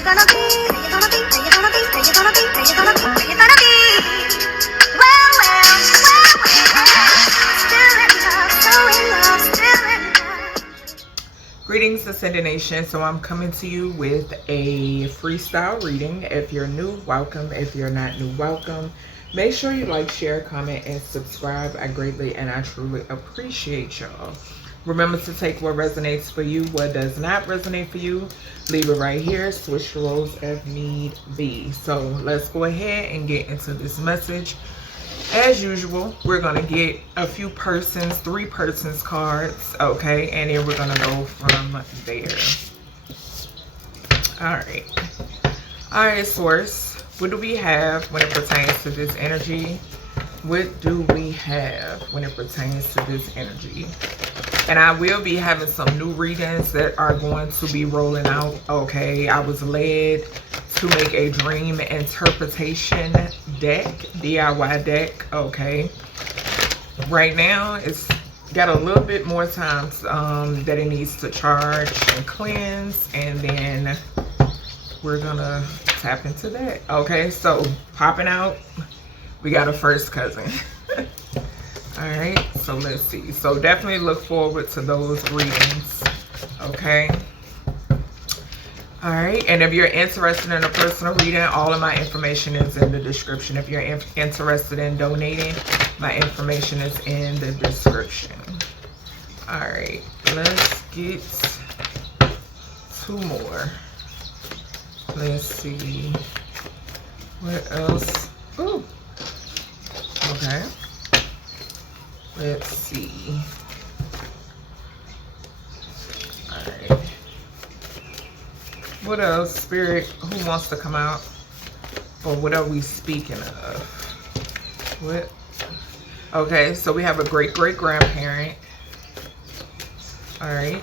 you gonna be? Are you gonna be? Are you gonna be? Are you gonna be? Are you gonna be? Are you gonna be? Well, still in love, so in love, still in love. Greetings, Ascended Nation. So I'm coming to you with a freestyle reading. If you're new, welcome. If you're not new, welcome. Make sure you like, share, comment, and subscribe. I greatly and I truly appreciate y'all. Remember to take what resonates for you, what does not resonate for you. Leave it right here. Switch the roles if need be. So let's go ahead and get into this message. As usual, we're going to get a few persons, 3 persons cards, okay? And then we're going to go from there. All right, Source. What do we have when it pertains to this energy? What do we have when it pertains to this energy? And I will be having some new readings that are going to be rolling out, okay? I was led to make a dream interpretation deck, DIY deck, okay? Right now, it's got a little bit more time that it needs to charge and cleanse, and then we're gonna tap into that, okay? So, popping out, we got a first cousin. All right, so let's see. So definitely look forward to those readings, okay? All right, and if you're interested in a personal reading, all of my information is in the description. If you're interested in donating, my information is in the description. All right, let's get 2 more. Let's see. What else? Ooh. Okay. Let's see. All right. What else, Spirit? Who wants to come out? Or what are we speaking of? What? Okay, so we have a great-great-grandparent. All right.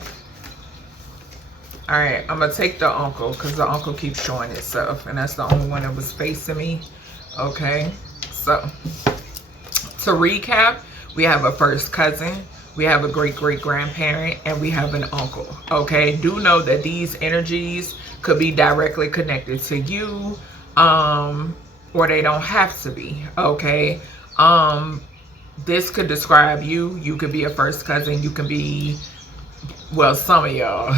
All right, I'm going to take the uncle because the uncle keeps showing itself. And that's the only one that was facing me. Okay, so to recap, we have a first cousin, we have a great-great-grandparent, and we have an uncle, okay? Do know that these energies could be directly connected to you, or they don't have to be, okay? This could describe you. You could be a first cousin. You can be, well, some of y'all,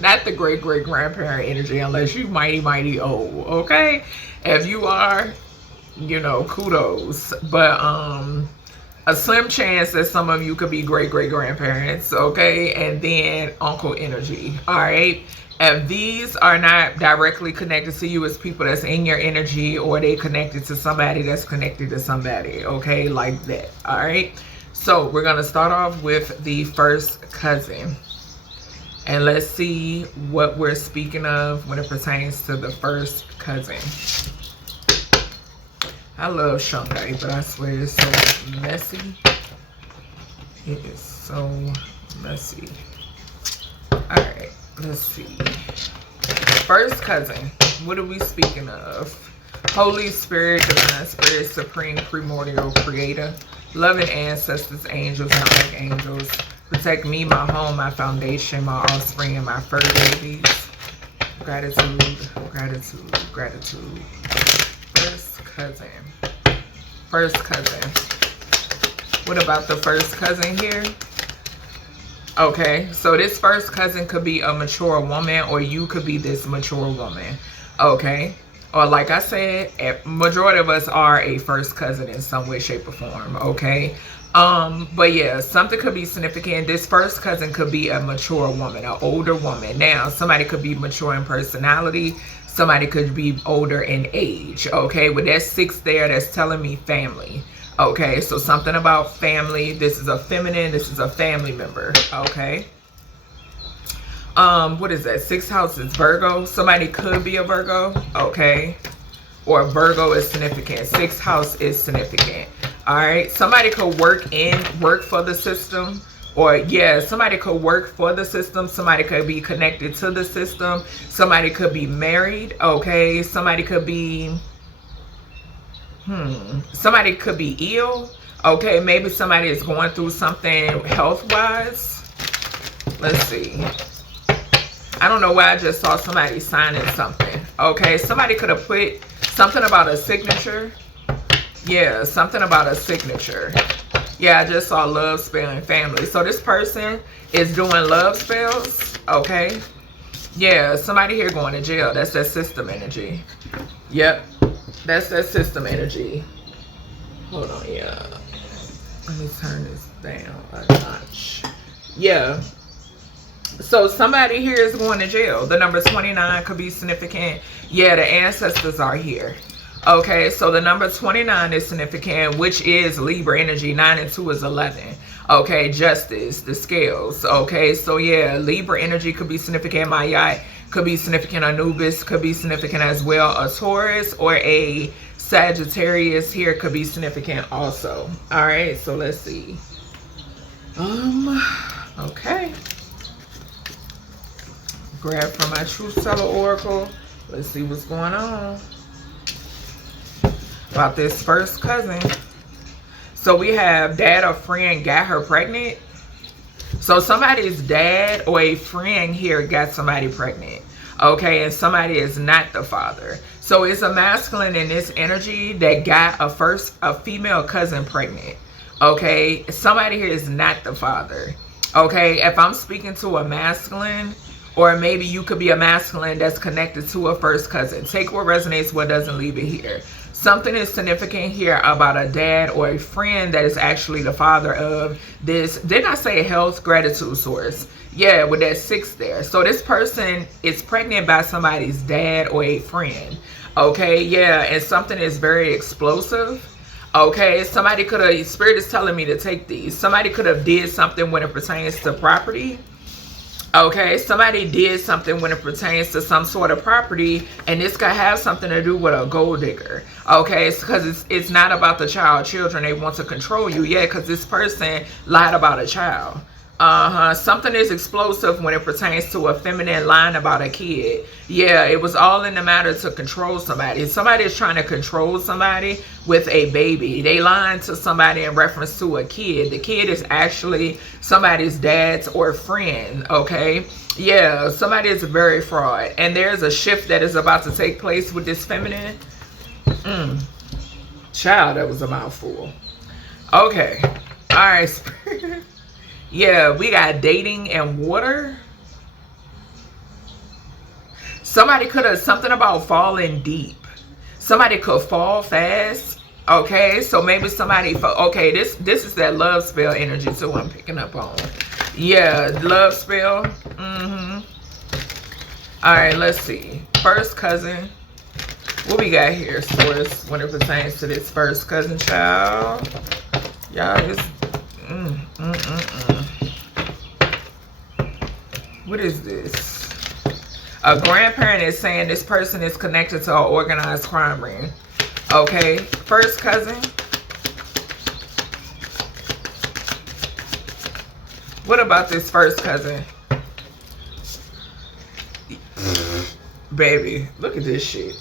not the great-great-grandparent energy unless you mighty old, okay? If you are, you know, kudos, but a slim chance that some of you could be great-great-grandparents, okay? And then uncle energy, all right? If these are not directly connected to you, it's people that's in your energy, or they connected to somebody that's connected to somebody, okay? Like that, all right? So we're going to start off with the first cousin. And let's see what we're speaking of when it pertains to the first cousin. I love Shanghai, but I swear it's so messy. It is so messy. Alright, let's see. First cousin, what are we speaking of? Holy Spirit, Divine Spirit, Supreme Primordial Creator, loving ancestors, angels, and archangels. Protect me, my home, my foundation, my offspring, and my fur babies. Gratitude, gratitude, gratitude. Cousin. First cousin. What about the first cousin here? Okay, so this first cousin could be a mature woman, or you could be this mature woman, okay? Or like I said, a majority of us are a first cousin in some way, shape, or form, okay? But yeah, something could be significant. This first cousin could be a mature woman, an older woman. Now, somebody could be mature in personality. Somebody could be older in age, okay? With that 6 there, that's telling me family, okay? So something about family. This is a feminine. This is a family member, okay? What is that? 6th house is Virgo. Somebody could be a Virgo, okay? Or Virgo is significant. 6th house is significant, all right? Somebody could work for the system. Or yeah, somebody could work for the system. Somebody could be connected to the system. Somebody could be married, okay? Somebody could be, somebody could be ill, okay? Maybe somebody is going through something health-wise. Let's see. I don't know why I just saw somebody signing something. Okay, somebody could have put something about a signature. Yeah, something about a signature. Yeah, I just saw love spell and family. So this person is doing love spells. Okay. Yeah, somebody here going to jail. That's that system energy. Yep. That's that system energy. Hold on, yeah. Let me turn this down a notch. Yeah. So somebody here is going to jail. The number 29 could be significant. Yeah, the ancestors are here. Okay, so the number 29 is significant, which is Libra energy. 9 and 2 is 11. Okay, justice, the scales. Okay, so yeah, Libra energy could be significant. My yacht could be significant. Anubis could be significant as well. A Taurus or a Sagittarius here could be significant also. All right, so let's see. Okay. Grab from my Truth Teller Oracle. Let's see what's going on about this first cousin. So we have dad or friend got her pregnant. So somebody's dad or a friend here got somebody pregnant. Okay, and somebody is not the father. So it's a masculine in this energy that got a female cousin pregnant. Okay, somebody here is not the father. Okay, if I'm speaking to a masculine, or maybe you could be a masculine that's connected to a first cousin. Take what resonates, what doesn't, leave it here. Something is significant here about a dad or a friend that is actually the father of this. Didn't I say health gratitude source? Yeah, with that 6 there. So this person is pregnant by somebody's dad or a friend. Okay, yeah, and something is very explosive. Okay, somebody could have, Spirit is telling me to take these. Somebody could have did something when it pertains to property. Okay, somebody did something when it pertains to some sort of property, and this could have something to do with a gold digger. Okay, it's because it's not about the children. They want to control you. Yeah, because this person lied about a child. Something is explosive when it pertains to a feminine line about a kid. Yeah, it was all in the matter to control somebody. Somebody is trying to control somebody with a baby. They lying to somebody in reference to a kid. The kid is actually somebody's dad's or friend. Okay, yeah, somebody is very fraud, and there's a shift that is about to take place with this feminine. Child, that was a mouthful. Okay, all right. Yeah, we got dating and water. Somebody could have something about falling deep. Somebody could fall fast. Okay, so maybe somebody, okay, this is that love spell energy too I'm picking up on. Yeah, love spell. All right, let's see. First cousin. What we got here, source, when it pertains to this first cousin child? Y'all, this what is this? A grandparent is saying this person is connected to an organized crime ring. Okay, first cousin. What about this first cousin? Baby, look at this shit.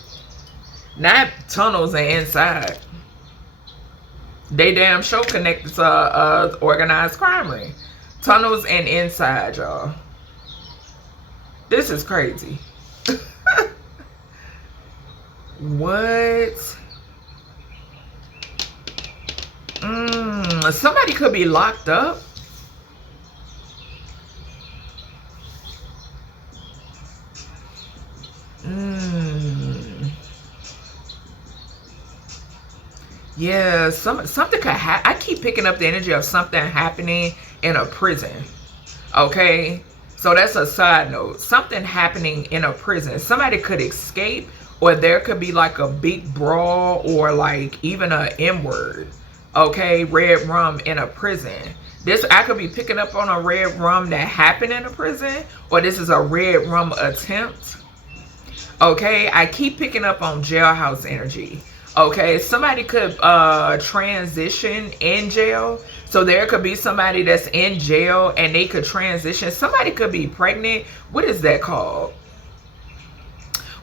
Not tunnels and inside. They damn sure connected to a organized crime ring. Tunnels and inside, y'all. This is crazy. What? Somebody could be locked up. Yeah, something could happen. I keep picking up the energy of something happening in a prison. Okay, so that's a side note. Something happening in a prison. Somebody could escape, or there could be like a big brawl, or like even a M-word. Okay, red rum in a prison. This, I could be picking up on a red rum that happened in a prison, or this is a red rum attempt. Okay, I keep picking up on jailhouse energy. Okay, somebody could transition in jail. So there could be somebody that's in jail and they could transition. Somebody could be pregnant. What is that called?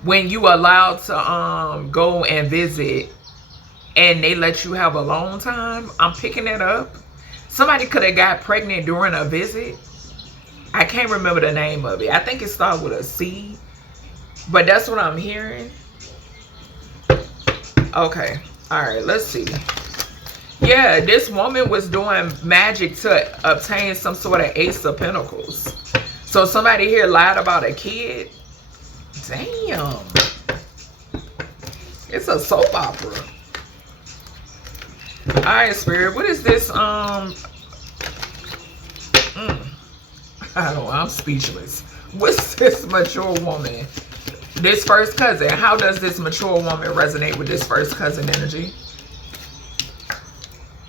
When you allowed to go and visit and they let you have alone time. I'm picking that up. Somebody could have got pregnant during a visit. I can't remember the name of it. I think it started with a C. But that's what I'm hearing. Okay. All right. Let's see. Yeah, this woman was doing magic to obtain some sort of Ace of Pentacles. So somebody here lied about a kid. Damn. It's a soap opera. All right, Spirit. What is this? I don't know. I'm speechless. What's this mature woman? This first cousin. How does this mature woman resonate with this first cousin energy?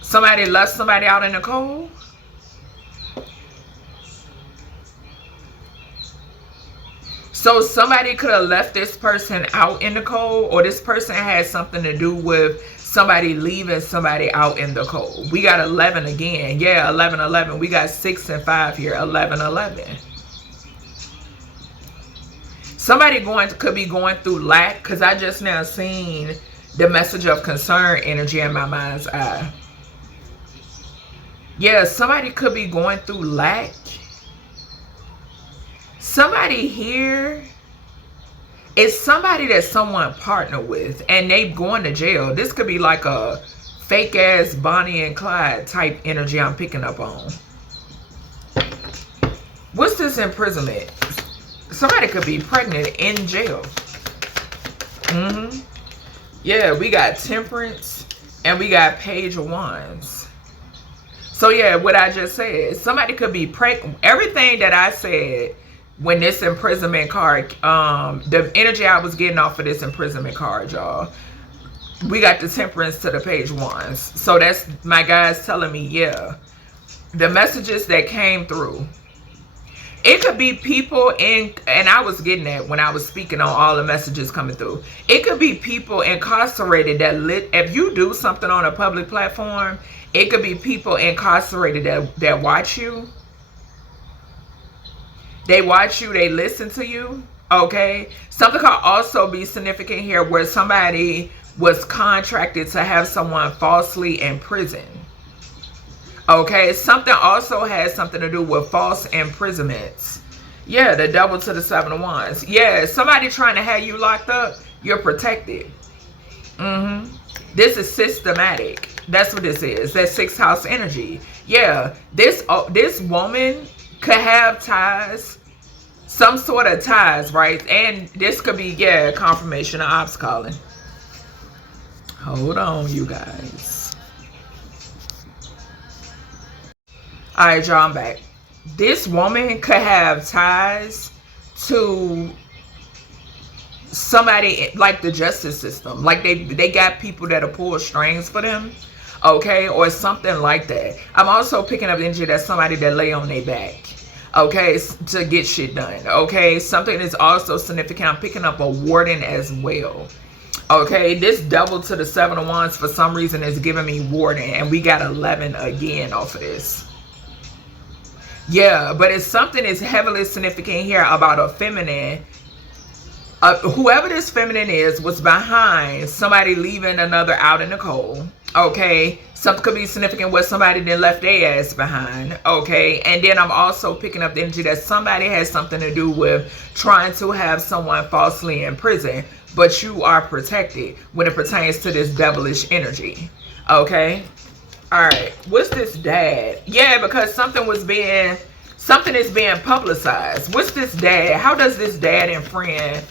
Somebody left somebody out in the cold? So somebody could have left this person out in the cold, or this person had something to do with somebody leaving somebody out in the cold. We got 11 again. Yeah, 11, 11. We got 6 and 5 here. 11, 11. Somebody could be going through lack, because I just now seen the message of concern energy in my mind's eye. Yeah, somebody could be going through lack. Somebody here is somebody that someone partnered with and they going to jail. This could be like a fake ass Bonnie and Clyde type energy I'm picking up on. What's this imprisonment? Somebody could be pregnant in jail. Yeah, we got Temperance and we got Page of Wands. So yeah, what I just said, somebody could be pregnant. Everything that I said when this imprisonment card, the energy I was getting off of this imprisonment card, y'all. We got the Temperance to the Page of Wands. So that's my guys telling me, yeah, the messages that came through. It could be people in, and I was getting that when I was speaking on all the messages coming through. It could be people incarcerated that if you do something on a public platform, it could be people incarcerated that watch you. They watch you, they listen to you, okay? Something could also be significant here where somebody was contracted to have someone falsely in prison. Okay, something also has something to do with false imprisonments. Yeah, the Devil to the 7 of Wands. Yeah, somebody trying to have you locked up, you're protected. This is systematic. That's what this is. That 6th house energy. Yeah, this woman could have ties, some sort of ties, right? And this could be, yeah, confirmation of ops calling. Hold on, you guys. All right, y'all, I'm back. This woman could have ties to somebody like the justice system. Like they got people that'll pull strings for them. Okay, or something like that. I'm also picking up energy that's somebody that lay on their back. Okay, to get shit done. Okay, something is also significant. I'm picking up a warden as well. Okay, this Devil to the 7 of Wands for some reason is giving me warden. And we got 11 again off of this. Yeah, but it's something is heavily significant here about a feminine. Whoever this feminine is was behind somebody leaving another out in the cold. Okay, something could be significant where somebody then left their ass behind. Okay, and then I'm also picking up the energy that somebody has something to do with trying to have someone falsely in prison, but you are protected when it pertains to this devilish energy. Okay, all right, what's this dad? Yeah, because something is being publicized. What's this dad? How does this dad and friend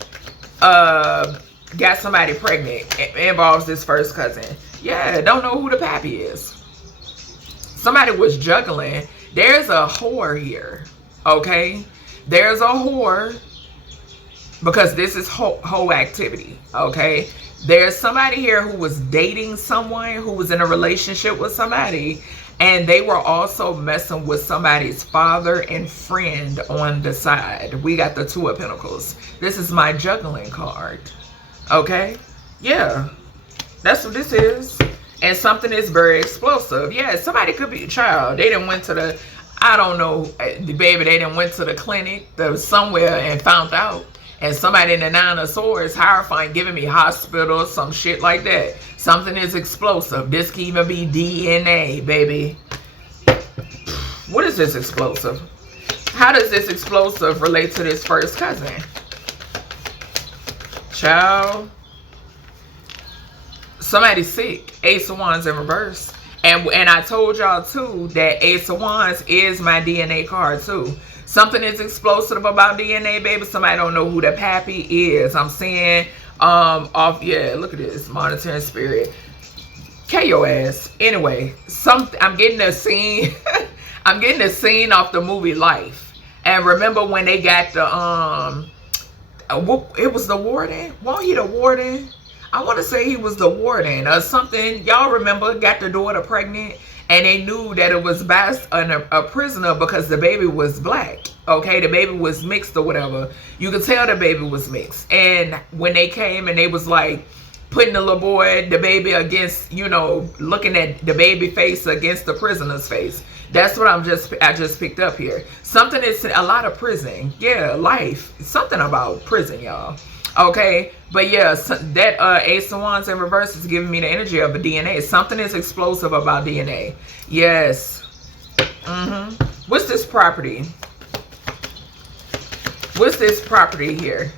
got somebody pregnant? It involves this first cousin. Yeah, don't know who the pappy is. Somebody was juggling. There's a whore here. Okay, there's a whore because this is whole activity. Okay, there's somebody here who was dating someone who was in a relationship with somebody, and they were also messing with somebody's father and friend on the side. We got the 2 of Pentacles. This is my juggling card. Okay, yeah, that's what this is. And something is very explosive. Yeah, somebody could be a child. They didn't went to the, I don't know, baby, they didn't went to the clinic somewhere and found out. And somebody in the 9 of Swords, horrifying, giving me hospital, some shit like that. Something is explosive. This can even be DNA, baby. What is this explosive? How does this explosive relate to this first cousin? Child. Somebody's sick. Ace of Wands in reverse. And I told y'all too that Ace of Wands is my DNA card too. Something is explosive about DNA, baby. Somebody don't know who the pappy is. I'm seeing yeah, look at this. Monitoring spirit. K your ass. Anyway, I'm getting a scene. I'm getting a scene off the movie Life. And remember when they got the it was the warden? Wasn't he the warden? I want to say he was the warden or something. Y'all remember, got the daughter pregnant and they knew that it was a prisoner because the baby was black. Okay, the baby was mixed or whatever. You could tell the baby was mixed. And when they came and they was like putting the little boy, the baby against, you know, looking at the baby face against the prisoner's face. That's what I just picked up here. Something is a lot of prison. Yeah, life. Something about prison, y'all. Okay, but yeah, that Ace of Wands in reverse is giving me the energy of a DNA. Something is explosive about DNA. Yes. What's this property? What's this property here?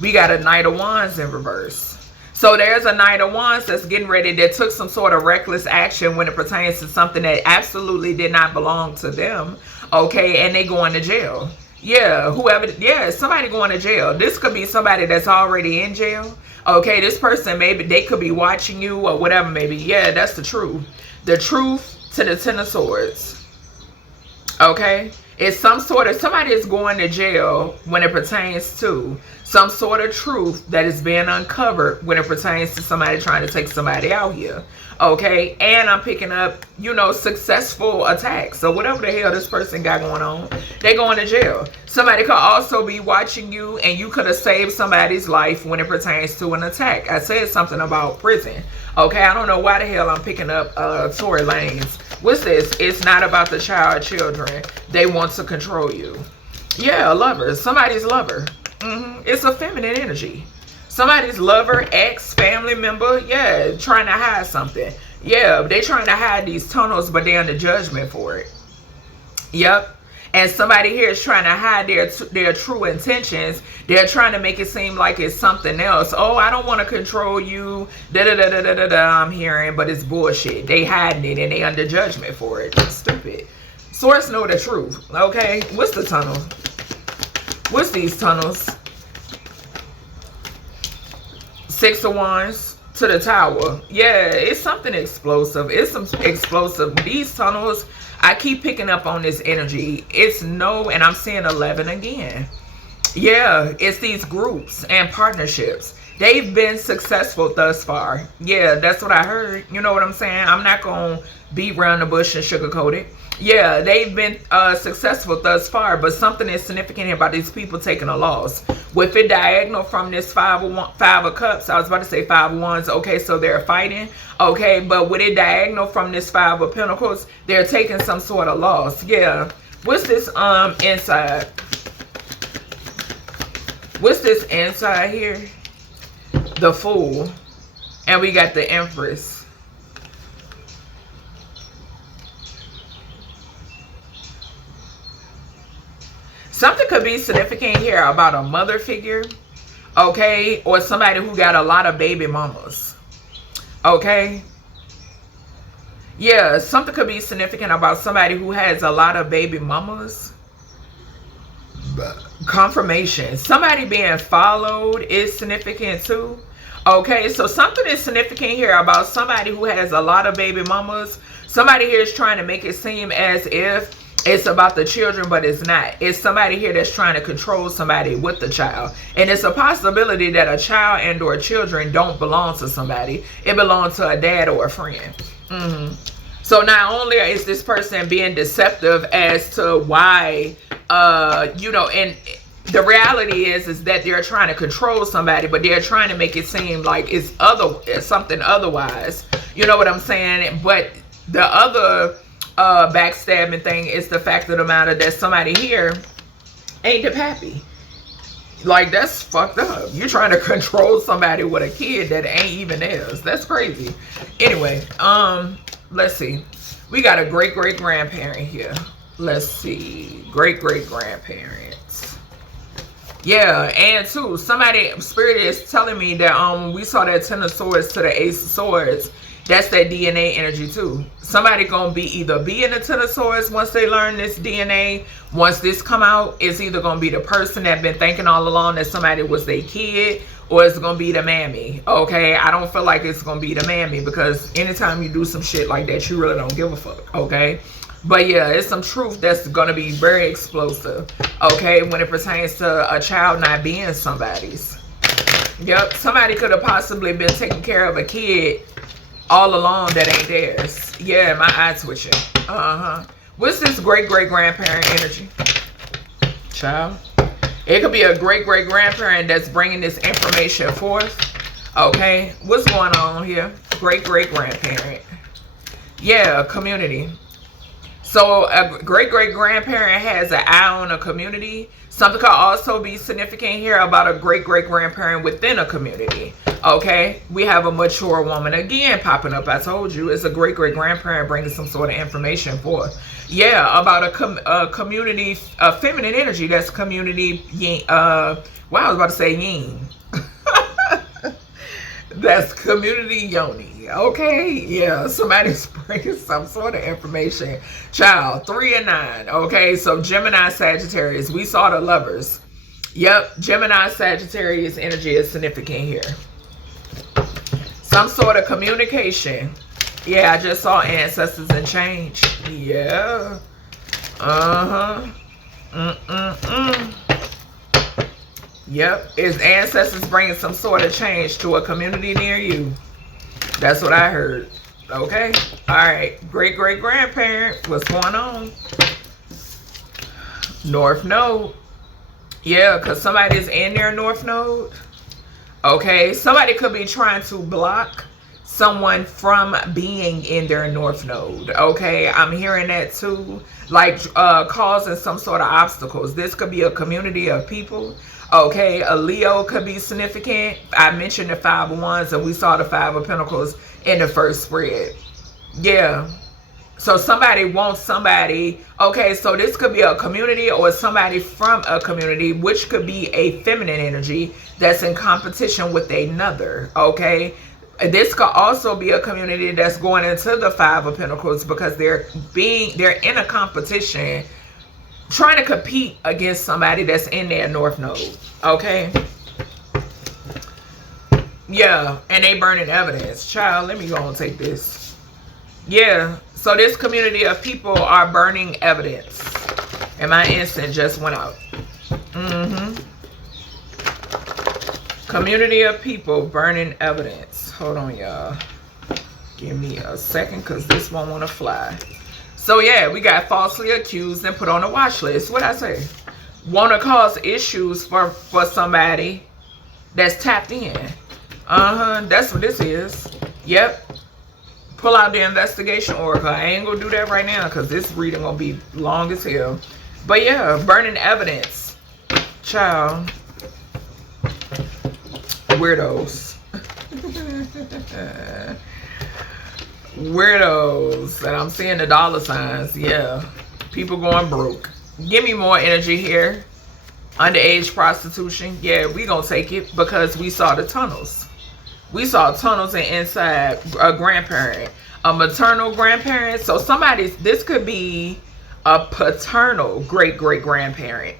We got a Knight of Wands in reverse. So there's a Knight of Wands that's getting ready, that took some sort of reckless action when it pertains to something that absolutely did not belong to them. Okay, and they going to jail. Yeah, whoever, yeah, somebody going to jail. This could be somebody that's already in jail. Okay, this person, maybe they could be watching you or whatever, maybe. Yeah, that's the truth. The truth to the Ten of Swords. Okay, it's some sort of, somebody is going to jail when it pertains to some sort of truth that is being uncovered when it pertains to somebody trying to take somebody out here. Okay, and I'm picking up, you know, successful attacks. So whatever the hell this person got going on, they going to jail. Somebody could also be watching you and you could have saved somebody's life when it pertains to an attack. I said something about prison. Okay, I don't know why the hell I'm picking up Tory Lanez. What's this? It's not about the children. They want to control you. Yeah, a lover. Somebody's lover. It's a feminine energy. Somebody's lover, ex, family member, yeah, trying to hide something. Yeah, they trying to hide these tunnels, but they're under judgment for it. Yep. And somebody here is trying to hide their true intentions. They're trying to make it seem like it's something else. Oh, I don't want to control you. I'm hearing, but it's bullshit. They hiding it and they under judgment for it. It's stupid. Source know the truth. Okay, what's the tunnel? What's these tunnels? Six of Wands to the Tower. Yeah, it's something explosive. It's some explosive. These tunnels, I keep picking up on this energy. It's no, and I'm seeing 11 again. Yeah, it's these groups and partnerships. They've been successful thus far. Yeah, that's what I heard. You know what I'm saying? I'm not going to beat around the bush and sugarcoat it. Yeah, they've been successful thus far, but something is significant here about these people taking a loss. With it diagonal from this Five of Cups, I was about to say Five of Wands. Okay, so they're fighting. Okay, but with it diagonal from this Five of Pentacles, they're taking some sort of loss. Yeah. What's this inside? What's this inside here? The Fool. And we got the Empress. Something could be significant here about a mother figure, okay, or somebody who got a lot of baby mamas, okay. Yeah, something could be significant about somebody who has a lot of baby mamas. Confirmation. Somebody being followed is significant too. Okay, so something is significant here about somebody who has a lot of baby mamas. Somebody here is trying to make it seem as if it's about the children, but it's not. It's somebody here that's trying to control somebody with the child. And it's a possibility that a child and or children don't belong to somebody. It belongs to a dad or a friend. So not only is this person being deceptive as to why, you know, and the reality is that they're trying to control somebody, but they're trying to make it seem like it's something otherwise. You know what I'm saying? But the other backstabbing thing is the fact of the matter that somebody here ain't the pappy. Like, that's fucked up. You're trying to control somebody with a kid that ain't even theirs. That's crazy. Anyway, let's see. We got a great-great-grandparent here. Let's see. Great-great-grandparents. Yeah, and too, somebody, Spirit is telling me that when we saw that Ten of Swords to the Ace of Swords, that's that DNA energy too. Somebody gonna be in the Ten of Swords once they learn this DNA. Once this come out, it's either gonna be the person that been thinking all along that somebody was their kid, or it's gonna be the mammy. Okay, I don't feel like it's gonna be the mammy, because anytime you do some shit like that, you really don't give a fuck. Okay. But yeah, it's some truth that's going to be very explosive, okay, when it pertains to a child not being somebody's. Yep, somebody could have possibly been taking care of a kid all along that ain't theirs. Yeah, my eye twitching. What's this great-great-grandparent energy? Child. It could be a great-great-grandparent that's bringing this information forth, okay? What's going on here? Great-great-grandparent. Yeah, community. So a great-great-grandparent has an eye on a community. Something could also be significant here about a great-great-grandparent within a community. Okay, we have a mature woman again popping up. I told you, it's a great-great-grandparent bringing some sort of information forth. Yeah, about a community, a feminine energy. That's community. Wow, I was about to say yin. That's community yoni. Okay, yeah, somebody's bringing some sort of information. Child, 3 and 9. Okay, so Gemini, Sagittarius. We saw the lovers. Yep, Gemini, Sagittarius energy is significant here. Some sort of communication. Yeah, I just saw ancestors and change. Yeah. Yep, it's ancestors bringing some sort of change to a community near you. That's what I heard. Okay. All right. Great-great-grandparent. What's going on? North Node. Yeah, because somebody's in their North Node. Okay. Somebody could be trying to block someone from being in their North Node. Okay. I'm hearing that too. Like causing some sort of obstacles. This could be a community of people. Okay, a Leo could be significant. I mentioned the 5 of Wands, and we saw the 5 of Pentacles in the first spread. Yeah. So somebody wants somebody. Okay, so this could be a community or somebody from a community, which could be a feminine energy that's in competition with another. Okay. This could also be a community that's going into the 5 of Pentacles because they're in a competition, trying to compete against somebody that's in their North Node. Okay. Yeah, and they burning evidence. Child, let me go and take this. Yeah, so this community of people are burning evidence. And my instant just went out. Community of people burning evidence. Hold on, y'all. Give me a second, because this one want to fly. So yeah, we got falsely accused and put on a watch list. What'd I say? Want to cause issues for somebody that's tapped in. That's what this is. Yep. Pull out the investigation oracle. I ain't gonna do that right now because this reading gonna be long as hell. But yeah, burning evidence. Child. Weirdos. Weirdos. And I'm seeing the dollar signs. Yeah. People going broke. Give me more energy here. Underage prostitution. Yeah, we gonna take it because we saw the tunnels. We saw tunnels and inside a grandparent. A maternal grandparent. So this could be a paternal great-great-grandparent.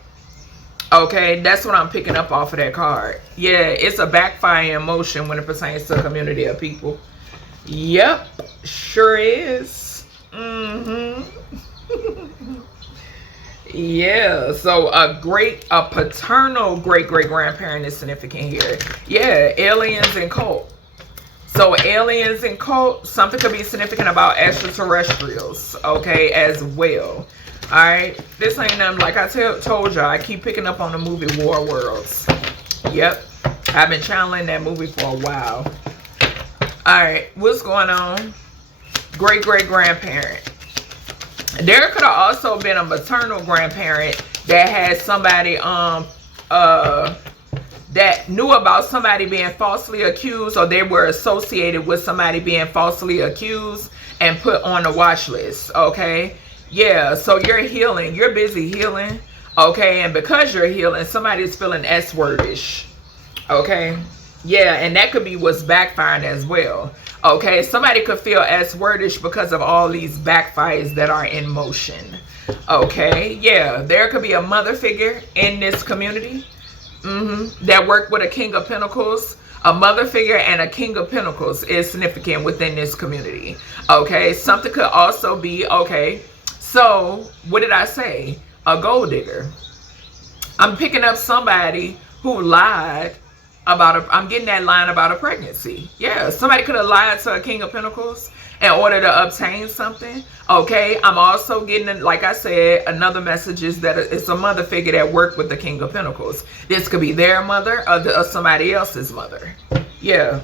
Okay, that's what I'm picking up off of that card. Yeah, it's a backfire emotion when it pertains to a community of people. Yep, sure is. Yeah, so a paternal great-great-grandparent is significant here. Yeah, aliens and cult. So aliens and cult, something could be significant about extraterrestrials, okay, as well. All right, this ain't nothing, like I told y'all, I keep picking up on the movie War Worlds. Yep, I've been channeling that movie for a while. All right, what's going on? Great-great-grandparent. There could have also been a maternal grandparent that had somebody that knew about somebody being falsely accused, or they were associated with somebody being falsely accused and put on the watch list. Okay. Yeah, so you're healing. You're busy healing. Okay, and because you're healing, somebody's feeling S-wordish. Okay, yeah, and that could be what's backfiring as well. Okay, somebody could feel S-wordish because of all these backfires that are in motion. Okay, yeah, there could be a mother figure in this community that worked with a King of Pentacles. A mother figure and a King of Pentacles is significant within this community. Okay, something could also be, okay, so what did I say? A gold digger. I'm picking up somebody who lied about I'm getting that line about a pregnancy. Yeah, somebody could have lied to a King of Pentacles in order to obtain something. Okay, I'm also getting, like I said, another message is that it's a mother figure that worked with the King of Pentacles. This could be their mother or somebody else's mother. Yeah.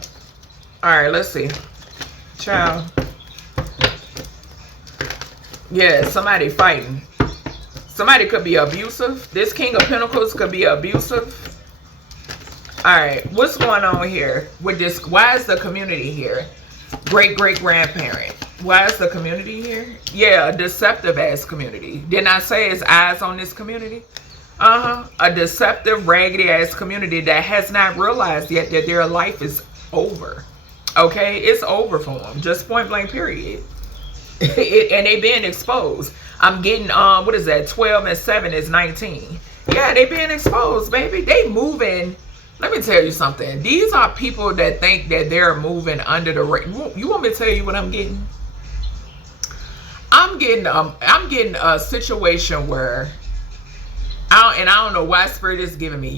All right, let's see. Child. Yeah, somebody fighting. Somebody could be abusive. This King of Pentacles could be abusive. All right, what's going on here with this? Why is the community here? Great-great-grandparent. Why is the community here? Yeah, a deceptive ass community. Didn't I say it's eyes on this community? A deceptive, raggedy ass community that has not realized yet that their life is over. Okay, it's over for them. Just point blank, period. And they being exposed. I'm getting, what is that? 12 and 7 is 19. Yeah, they being exposed, baby. They moving. Let me tell you something. These are people that think that they're moving under the radar. You want me to tell you what I'm getting? I'm getting a situation where I don't know why Spirit is giving me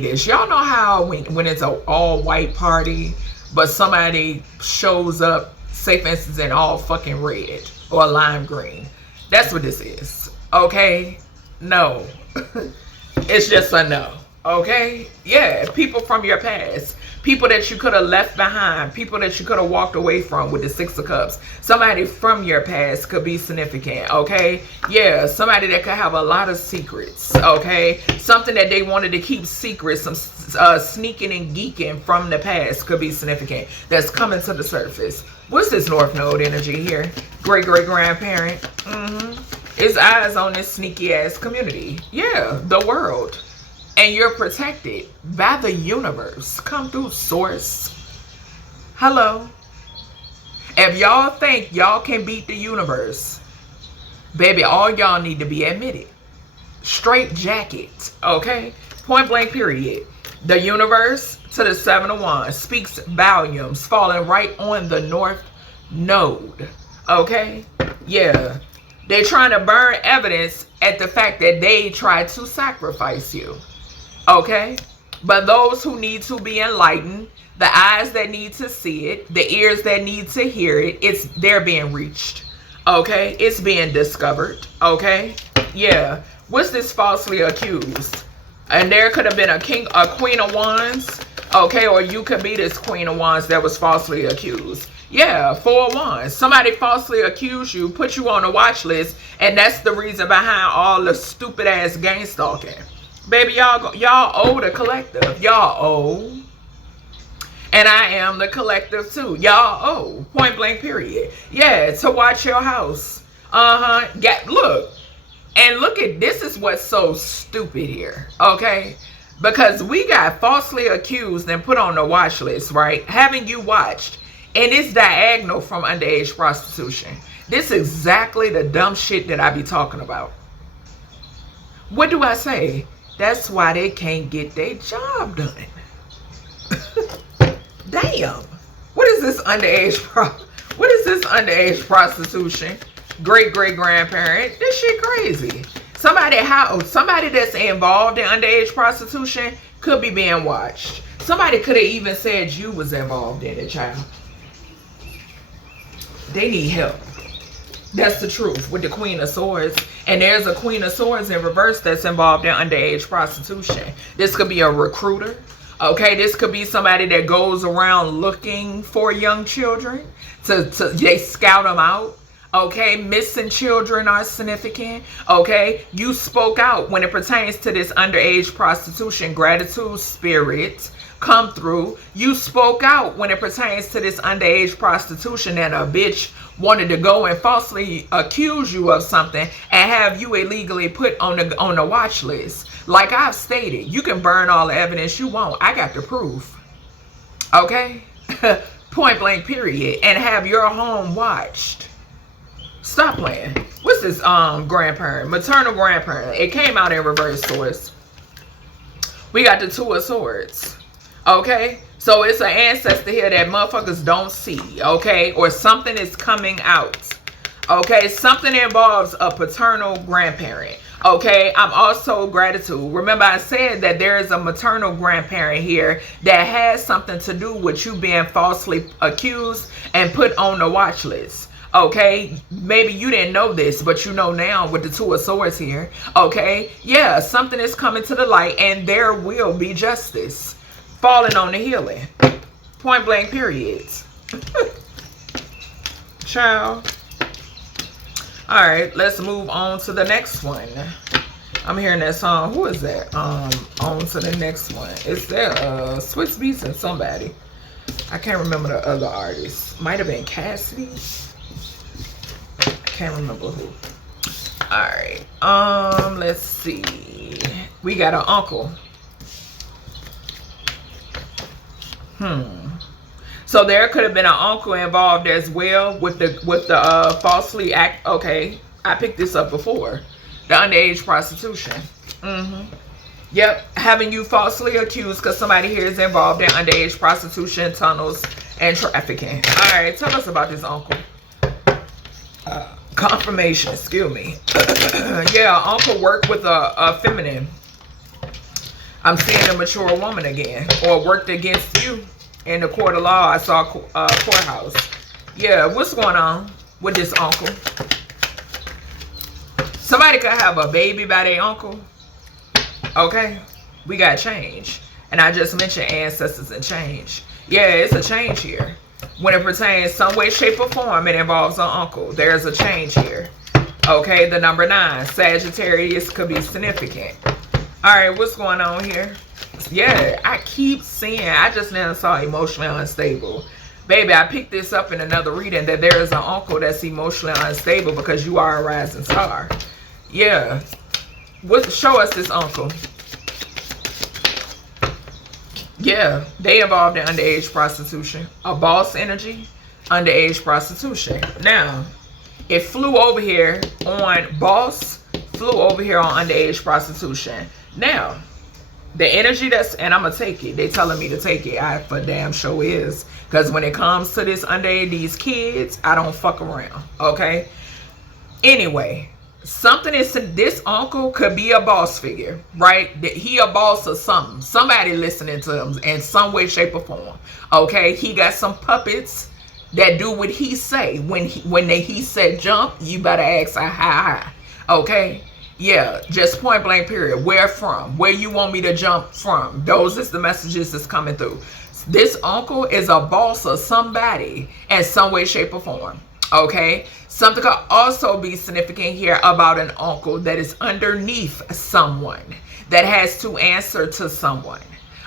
this. Y'all know how when it's an all white party, but somebody shows up, say for instance, in all fucking red or lime green. That's what this is. Okay? No. It's just a no. Okay? Yeah, people from your past. People that you could have left behind. People that you could have walked away from with the 6 of Cups. Somebody from your past could be significant. Okay? Yeah, somebody that could have a lot of secrets. Okay? Something that they wanted to keep secret. Some sneaking and geeking from the past could be significant. That's coming to the surface. What's this North Node energy here? Great-great-grandparent. It's eyes on this sneaky ass community. Yeah, the world. And you're protected by the universe. Come through, source. Hello. If y'all think y'all can beat the universe, baby, all y'all need to be admitted. Straight jacket, okay? Point blank, period. The universe to the 7 of Wands speaks volumes, falling right on the North Node, okay? Yeah. They're trying to burn evidence at the fact that they tried to sacrifice you. Okay, but those who need to be enlightened, the eyes that need to see it, the ears that need to hear it, they're being reached. Okay, it's being discovered. Okay, yeah. What's this falsely accused? And there could have been a Queen of Wands. Okay, or you could be this Queen of Wands that was falsely accused. Yeah, 4 of Wands. Somebody falsely accused you, put you on a watch list, and that's the reason behind all the stupid ass gang stalking. Baby, y'all owe the collective. Y'all owe. And I am the collective too. Y'all owe. Point blank, period. Yeah, to watch your house. Look. And look at, this is what's so stupid here. Okay? Because we got falsely accused and put on the watch list, right? Having you watched. And it's diagonal from underage prostitution. This is exactly the dumb shit that I be talking about. What do I say? That's why they can't get their job done. Damn. What is this underage prostitution? Great-great-grandparent. This shit crazy. Somebody that's involved in underage prostitution could be being watched. Somebody could have even said you was involved in it, child. They need help. That's the truth with the Queen of Swords. And there's a Queen of Swords in reverse that's involved in underage prostitution. This could be a recruiter. Okay, this could be somebody that goes around looking for young children. They scout them out. Okay, missing children are significant. Okay, you spoke out when it pertains to this underage prostitution. Gratitude, spirit, come through. You spoke out when it pertains to this underage prostitution, and a bitch wanted to go and falsely accuse you of something and have you illegally put on the watch list. Like I've stated, you can burn all the evidence you want. I got the proof. Okay? Point blank period. And have your home watched. Stop playing. What's this grandparent? Maternal grandparent. It came out in reverse source. We got the Two of Swords. Okay? So it's an ancestor here that motherfuckers don't see. Okay? Or something is coming out. Okay? Something involves a paternal grandparent. Okay? I'm also gratitude. Remember I said that there is a maternal grandparent here that has something to do with you being falsely accused and put on the watch list. Okay, maybe you didn't know this, but you know now with the Two of Swords here. Okay, yeah, something is coming to the light and there will be justice falling on the healing. Point blank periods. Child. All right, let's move on to the next one. I'm hearing that song. Who is that? On to the next one. Is that Swiss Beats and somebody? I can't remember the other artist. Might have been Cassidy. Can't remember who. All right, let's see. We got an uncle. So there could have been an uncle involved as well with the falsely act. Okay, I picked this up before. The underage prostitution. Yep, having you falsely accused because somebody here is involved in underage prostitution, tunnels, and trafficking. All right, tell us about this uncle. Confirmation, excuse me. Yeah, uncle worked with a feminine. I'm seeing a mature woman again. Or worked against you in the court of law. I saw courthouse. Yeah, what's going on with this uncle? Somebody could have a baby by their uncle. Okay, we got change. And I just mentioned ancestors and change. Yeah, it's a change here. When it pertains some way, shape, or form, it involves an uncle. There's a change here. Okay, the number 9. Sagittarius could be significant. All right, what's going on here? Yeah, I keep seeing, I just now saw emotionally unstable. Baby, I picked this up in another reading that there is an uncle that's emotionally unstable because you are a rising star. Yeah. Show us this uncle. Yeah, they involved in underage prostitution. A boss energy, underage prostitution. Now, it flew over here on boss, flew over here on underage prostitution. Now, the energy that's, and I'm going to take it. They telling me to take it. I for damn sure is. Because when it comes to this underage, these kids, I don't fuck around. Okay? Anyway. Something is, this uncle could be a boss figure, right? He a boss or something. Somebody listening to him in some way, shape, or form. Okay, he got some puppets that do what he say. When he said jump, you better ask how. Okay, yeah, just point blank period. Where from? Where you want me to jump from? Those is the messages that's coming through. This uncle is a boss or somebody in some way, shape, or form. Okay, something could also be significant here about an uncle that is underneath someone that has to answer to someone.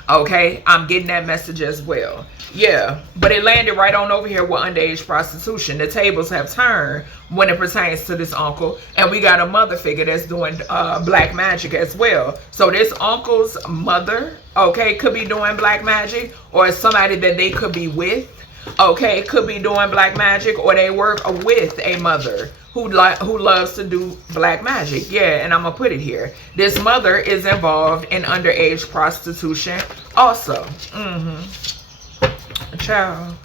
Okay, I'm getting that message as well. Yeah, but it landed right on over here with underage prostitution. The tables have turned when it pertains to this uncle, and we got a mother figure that's doing black magic as well. So this uncle's mother, okay, could be doing black magic, or somebody that they could be with. Okay, could be doing black magic, or they work with a mother who loves to do black magic. Yeah, and I'm gonna put it here. This mother is involved in underage prostitution also. Child.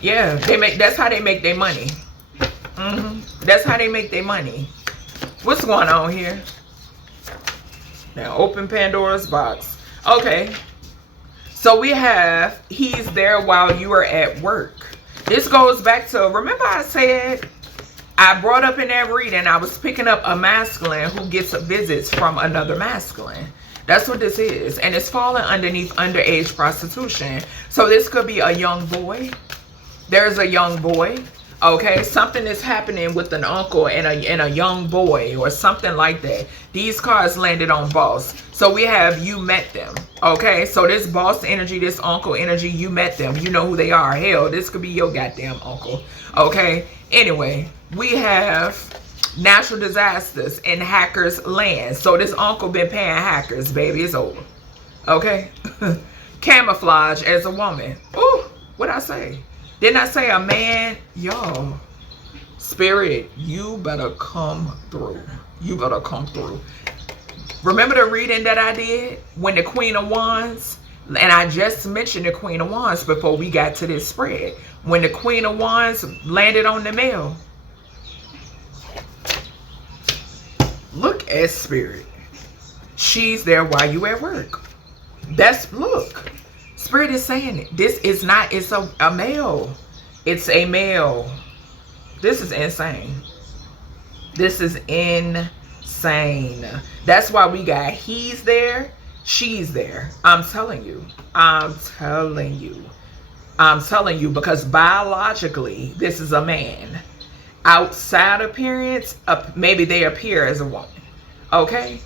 Yeah, that's how they make their money. That's how they make their money. What's going on here? Now open Pandora's box. Okay. So we have, he's there while you are at work. This goes back to, remember I said, I brought up in that reading, I was picking up a masculine who gets visits from another masculine. That's what this is. And it's falling underneath underage prostitution. So this could be a young boy. There's a young boy. Okay, something is happening with an uncle and a young boy or something like that. These cards landed on boss. So we have you met them. Okay, so this boss energy, this uncle energy, you met them. You know who they are. Hell, this could be your goddamn uncle. Okay, anyway, we have natural disasters in hackers' land. So this uncle been paying hackers, baby. It's over. Okay, camouflage as a woman. Ooh, what'd I say? Didn't I say a man? Y'all, spirit, you better come through. You better come through. Remember the reading that I did when the Queen of Wands? And I just mentioned the Queen of Wands before we got to this spread. When the Queen of Wands landed on the male. Look at spirit. She's there while you at work. That's, look. Spirit is saying it. This is not, it's a male. It's a male. This is insane. This is insane. That's why we got he's there, she's there. I'm telling you. I'm telling you. I'm telling you, because biologically, this is a man. Outside appearance, maybe they appear as a woman. Okay?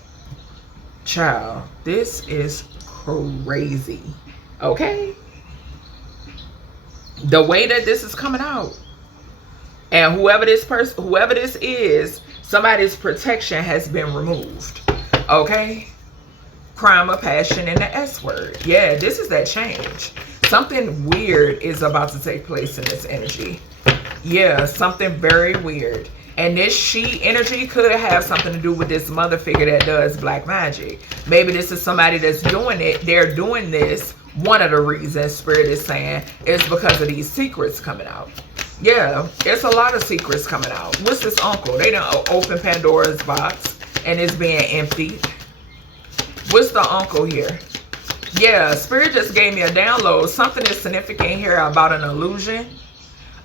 Child, this is crazy. Okay, the way that this is coming out, and whoever this is, somebody's protection has been removed. Okay, crime of passion and the S word. Yeah, this is that change. Something weird is about to take place in this energy. Yeah, something very weird. And this she energy could have something to do with this mother figure that does black magic. Maybe this is somebody that's doing it. They're doing this. One of the reasons spirit is saying is because of these secrets coming out. Yeah, it's a lot of secrets coming out. What's this uncle? They done open Pandora's box and it's being emptied. What's the uncle here? Yeah, spirit just gave me a download. Something is significant here about an illusion.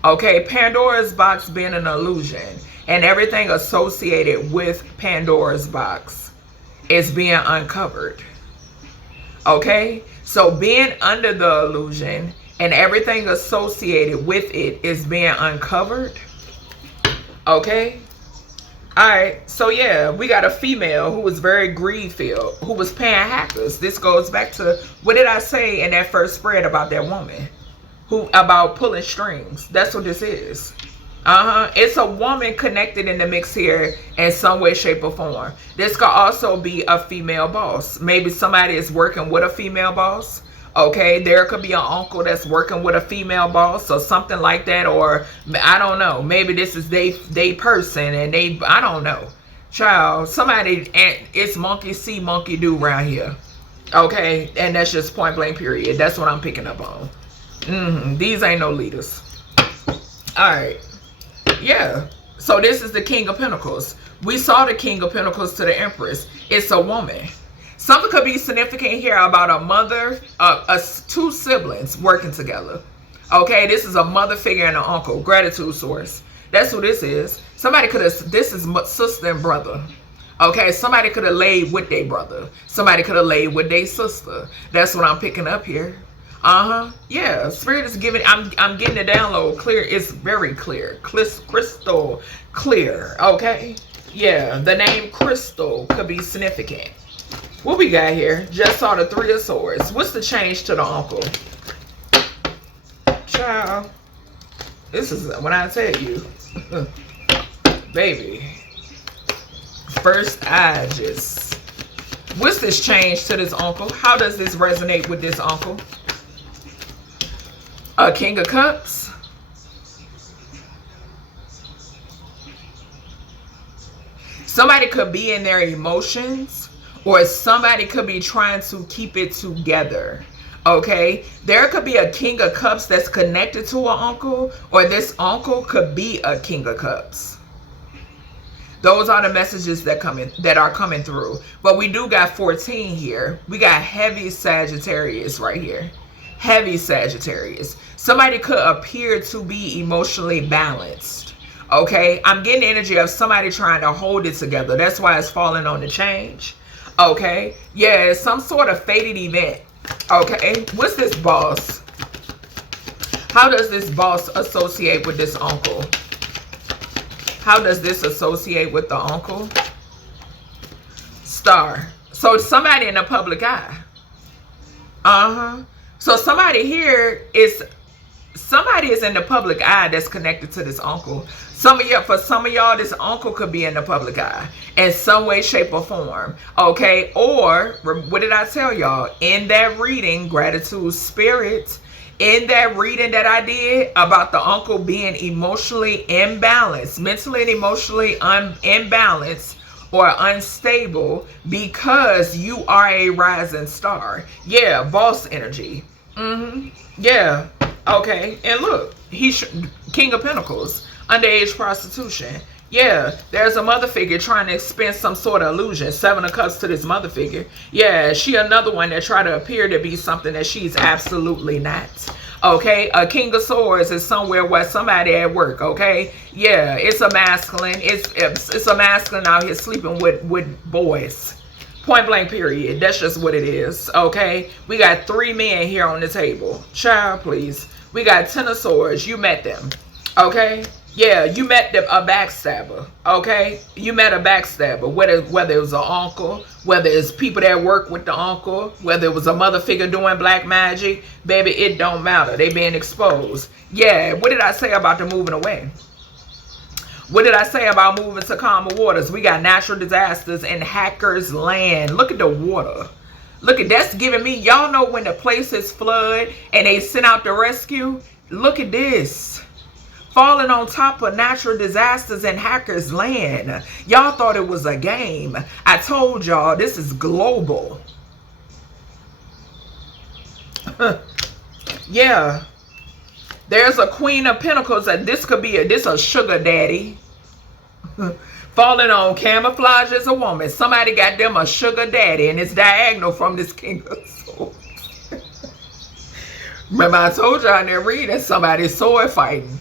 Okay, Pandora's box being an illusion. And everything associated with Pandora's box is being uncovered. Okay? So being under the illusion and everything associated with it is being uncovered. Okay? Alright, so yeah, we got a female who was very greed-filled, who was paying hackers. This goes back to, what did I say in that first spread about that woman? About pulling strings. That's what this is. It's a woman connected in the mix here in some way, shape, or form. This could also be a female boss. Maybe somebody is working with a female boss. Okay, there could be an uncle that's working with a female boss or something like that. Or I don't know. Maybe this is they person and they, I don't know. Child, somebody, and it's monkey see, monkey do around here. Okay, and that's just point blank period. That's what I'm picking up on. These ain't no leaders. All right. Yeah, so this is the King of Pentacles. We saw the King of Pentacles to the Empress. It's a woman. Something could be significant here about a mother, two siblings working together. Okay, this is a mother figure and an uncle. Gratitude source. That's who this is. Somebody could have, this is sister and brother. Okay, somebody could have laid with their brother. Somebody could have laid with their sister. That's what I'm picking up here. Yeah, spirit is giving, I'm getting the download clear. It's very clear, crystal clear. Okay, yeah, the name Crystal could be significant. What we got here? Just saw the Three of Swords. What's the change to the uncle? Child, this is when I tell you. Baby, first I just, what's this change to this uncle? How does this resonate with this uncle? King of Cups. Somebody could be in their emotions, or somebody could be trying to keep it together. Okay, there could be a King of Cups that's connected to an uncle, or this uncle could be a King of Cups. Those are the messages that are coming through. But we do got 14 here. We got heavy Sagittarius right here. Heavy Sagittarius. Somebody could appear to be emotionally balanced. Okay, I'm getting the energy of somebody trying to hold it together. That's why it's falling on the change. Okay, yeah, it's some sort of fated event. Okay, what's this boss? How does this boss associate with this uncle? How does this associate with the uncle? Star. So somebody in the public eye. So somebody here is, somebody is in the public eye that's connected to this uncle. For some of y'all, this uncle could be in the public eye in some way, shape, or form. Okay. Or what did I tell y'all in that reading, gratitude spirit, in that reading that I did about the uncle being emotionally imbalanced, mentally and emotionally imbalanced or unstable because you are a rising star. Yeah, boss energy. Yeah. Okay. And look, he's King of Pentacles, underage prostitution. Yeah, there's a mother figure trying to expend some sort of illusion. 7 of Cups to this mother figure. Yeah, she another one that try to appear to be something that she's absolutely not. Okay, a King of Swords is somewhere where somebody at work. Okay, yeah, it's a masculine. It's a masculine out here sleeping with boys. Point blank period. That's just what it is. Okay, we got 3 men here on the table. Child, please. We got 10 of Swords. You met them. Okay. Yeah, you met a backstabber. Okay, you met a backstabber. Whether it was an uncle, whether it's people that work with the uncle, whether it was a mother figure doing black magic, baby, it don't matter. They being exposed. Yeah, what did I say about the moving away? What did I say about moving to calmer waters? We got natural disasters in hackers' land. Look at the water. Look at that's giving me. Y'all know when the places flood and they send out the rescue. Look at this. Falling on top of natural disasters in hackers' land. Y'all thought it was a game. I told y'all this is global. Yeah. There's a Queen of Pentacles, and this could be a sugar daddy. Falling on camouflage as a woman. Somebody got them a sugar daddy, and it's diagonal from this King of Swords. Remember I told y'all in there reading somebody's sword fighting.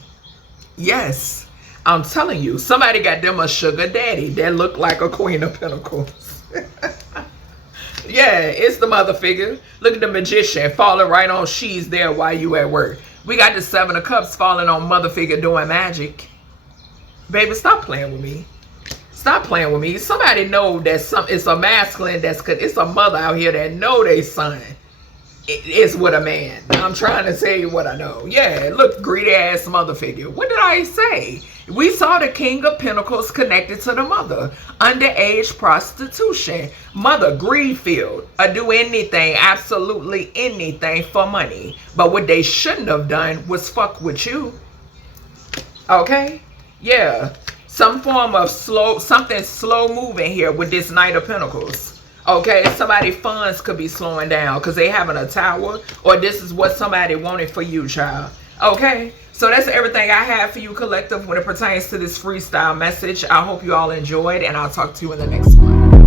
Yes, I'm telling you, somebody got them a sugar daddy that looked like a Queen of Pentacles. Yeah, it's the mother figure. Look at the Magician falling right on she's there while you at work. We got the 7 of Cups falling on mother figure doing magic. Baby, stop playing with me. Stop playing with me. Somebody know that it's a masculine it's a mother out here that know they son is with a man. I'm trying to tell you what I know. Yeah, look, greedy ass mother figure. What did I say? We saw the King of Pentacles connected to the mother. Underage prostitution. Mother greed filled. Do anything, absolutely anything for money. But what they shouldn't have done was fuck with you. Okay? Yeah. Some form of something slow moving here with this Knight of Pentacles. Okay, somebody's funds could be slowing down because they having a tower, or this is what somebody wanted for you, child. Okay, so that's everything I have for you, collective, when it pertains to this freestyle message. I hope you all enjoyed, and I'll talk to you in the next one.